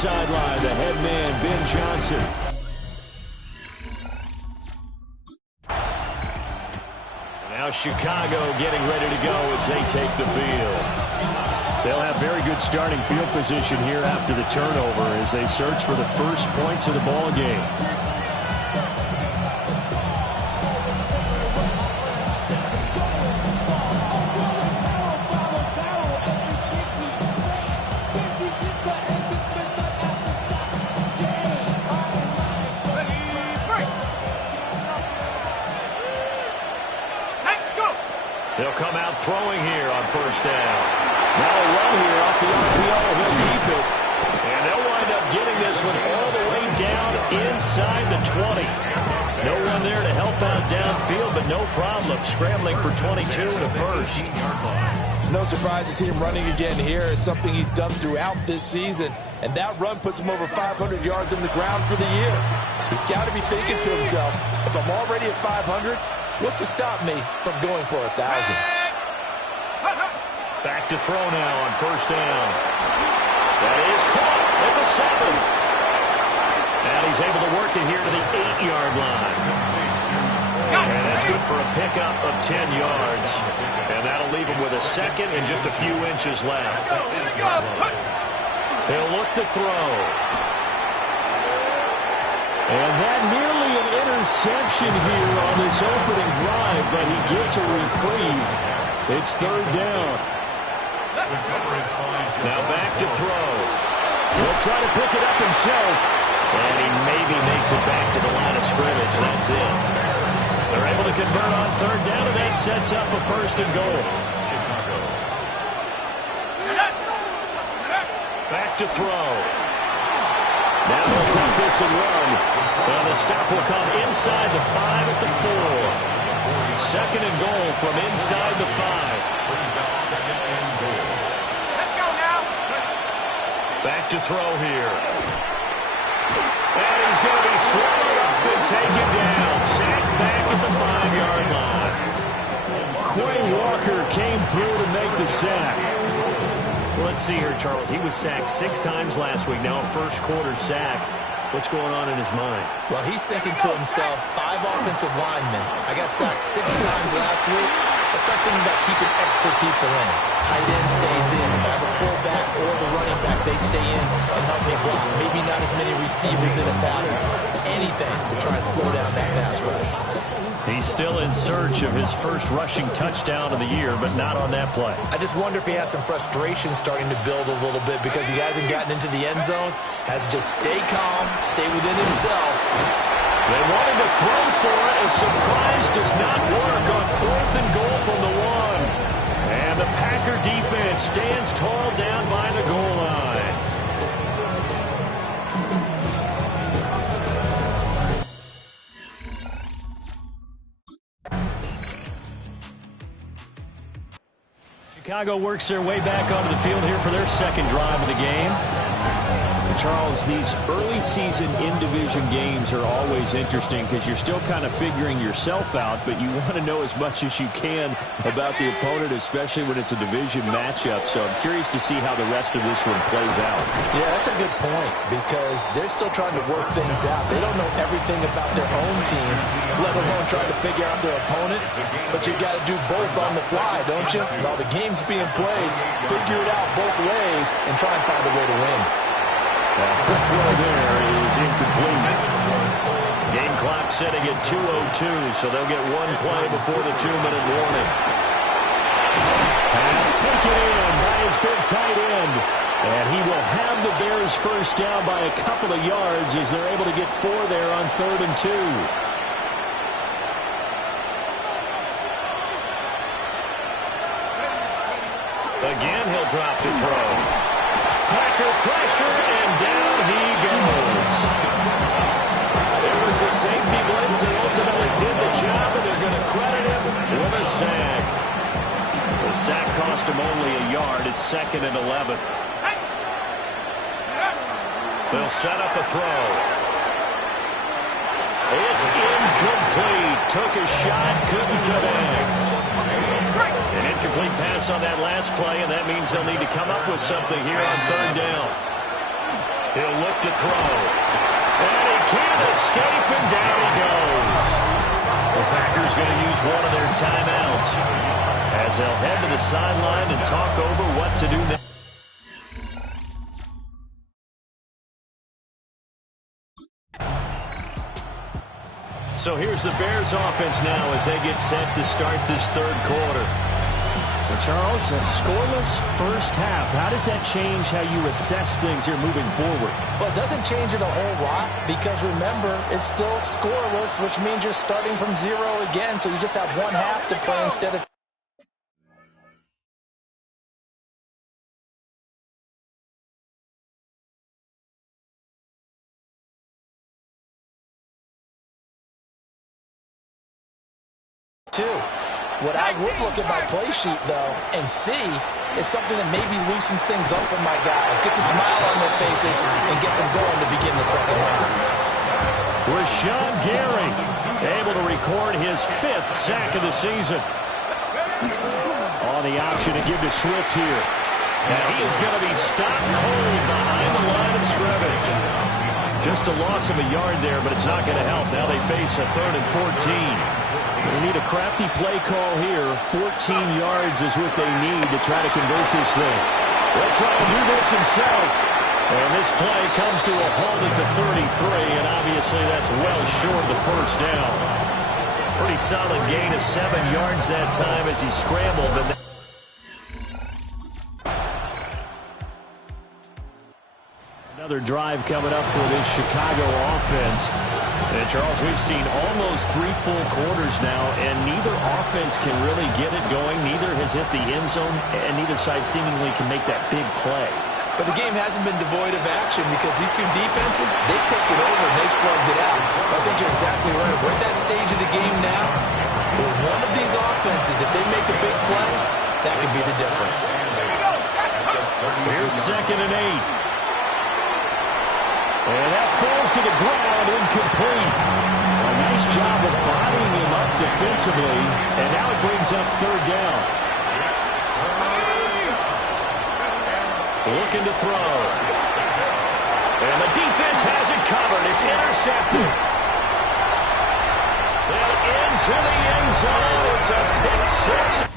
sideline, the head man, Ben Johnson. Now Chicago getting ready to go as they take the field. They'll have very good starting field position here after the turnover as they search for the first points of the ball game. They'll come out throwing here on first down. Now a run here off the RPO. He'll keep it. And they'll wind up getting this one all the way down inside the 20. No one there to help out downfield, but no problem. Scrambling for 22 and a first. No surprise to see him running again here. It's something he's done throughout this season. And that run puts him over 500 yards on the ground for the year. He's got to be thinking to himself, if I'm already at 500, what's to stop me from going for 1,000? Back to throw now on first down. That is caught at the 7. And he's able to work it here to the 8-yard line. And that's good for a pickup of 10 yards. And that'll leave him with a second and just a few inches left. He'll look to throw. And that nearly an interception here on this opening drive, but he gets a reprieve. It's third down. Now back to throw. He'll try to pick it up himself. And he maybe makes it back to the line of scrimmage. That's it. They're able to convert on third down, and that sets up a first and goal. Back to throw. Now he'll take this and run. Well, the stop will come inside the 5 at the 4. Second and goal from inside the 5. Let's go now. Back to throw here. And he's going to be swallowed up and taken down. Sacked back at the 5-yard line. Quay Walker came through to make the sack. Let's see here, Charles. He was sacked 6 times last week. Now a first quarter sack. What's going on in his mind? Well, he's thinking to himself, 5 offensive linemen. I got sacked 6 times last week. Let's start thinking about keeping extra people in. Tight end stays in. If I have a fullback or the running back, they stay in and help me block. Maybe not as many receivers in a pattern. Anything to try and slow down that pass rush. He's still in search of his first rushing touchdown of the year, but not on that play. I just wonder if he has some frustration starting to build a little bit because he hasn't gotten into the end zone. Has to just stay calm, stay within himself. They wanted to throw for it. A surprise does not work on 4th and goal from the 1. And the Packer defense stands tall down by the goal line. Chicago works their way back onto the field here for their second drive of the game. Charles, these early season in-division games are always interesting because you're still kind of figuring yourself out, but you want to know as much as you can about the opponent, especially when it's a division matchup. So I'm curious to see how the rest of this one plays out. Yeah, that's a good point because they're still trying to work things out. They don't know everything about their own team, let alone trying to figure out their opponent. But you got to do both on the fly, don't you? While the game's being played, figure it out both ways and try and find a way to win. The throw there is incomplete. Game clock setting at 2:02, so they'll get one play before the 2-minute warning. Pass taken in by his big tight end. And he will have the Bears first down by a couple of yards as they're able to get 4 there on 3rd and 2. Again, he'll drop to throw. Packer pressure, and down he goes. It was the safety blitz that ultimately did the job, and they're going to credit him with a sack. The sack cost him only a yard. It's 2nd and 11. They'll set up a throw. It's incomplete. Took a shot, couldn't connect. An incomplete pass on that last play, and that means they'll need to come up with something here on 3rd down. He'll look to throw. And he can't escape, and down he goes. The Packers going to use one of their timeouts as they'll head to the sideline and talk over what to do next. So here's the Bears offense now as they get set to start this third quarter. Well, Charles, a scoreless first half. How does that change how you assess things here moving forward? Well, it doesn't change it a whole lot because, remember, it's still scoreless, which means you're starting from 0 again, so you just have one half to play instead of two. What I would look at my play sheet, though, and see is something that maybe loosens things up for my guys, gets a smile on their faces, and gets them going to begin the second half. Rashawn Gary able to record his 5th sack of the season. On the option to give to Swift here. And he is going to be stopped cold behind the line of scrimmage. Just a loss of a yard there, but it's not going to help. Now they face a 3rd and 14. They need a crafty play call here. 14 yards is what they need to try to convert this thing. They'll try to do this himself. And this play comes to a halt at the 33, and obviously that's well short of the first down. Pretty solid gain of 7 yards that time as he scrambled. But another drive coming up for this Chicago offense. And, Charles, we've seen almost 3 full quarters now, and neither offense can really get it going. Neither has hit the end zone, and neither side seemingly can make that big play. But the game hasn't been devoid of action because these two defenses, they've taken over and they've slugged it out. But I think you're exactly right. We're at that stage of the game now where one of these offenses, if they make a big play, that could be the difference. Here's 2nd and 8. And that falls to the ground, incomplete. A nice job of bodying him up defensively, and now it brings up 3rd down. Looking to throw. And the defense has it covered. It's intercepted. And into the end zone. It's a pick 6.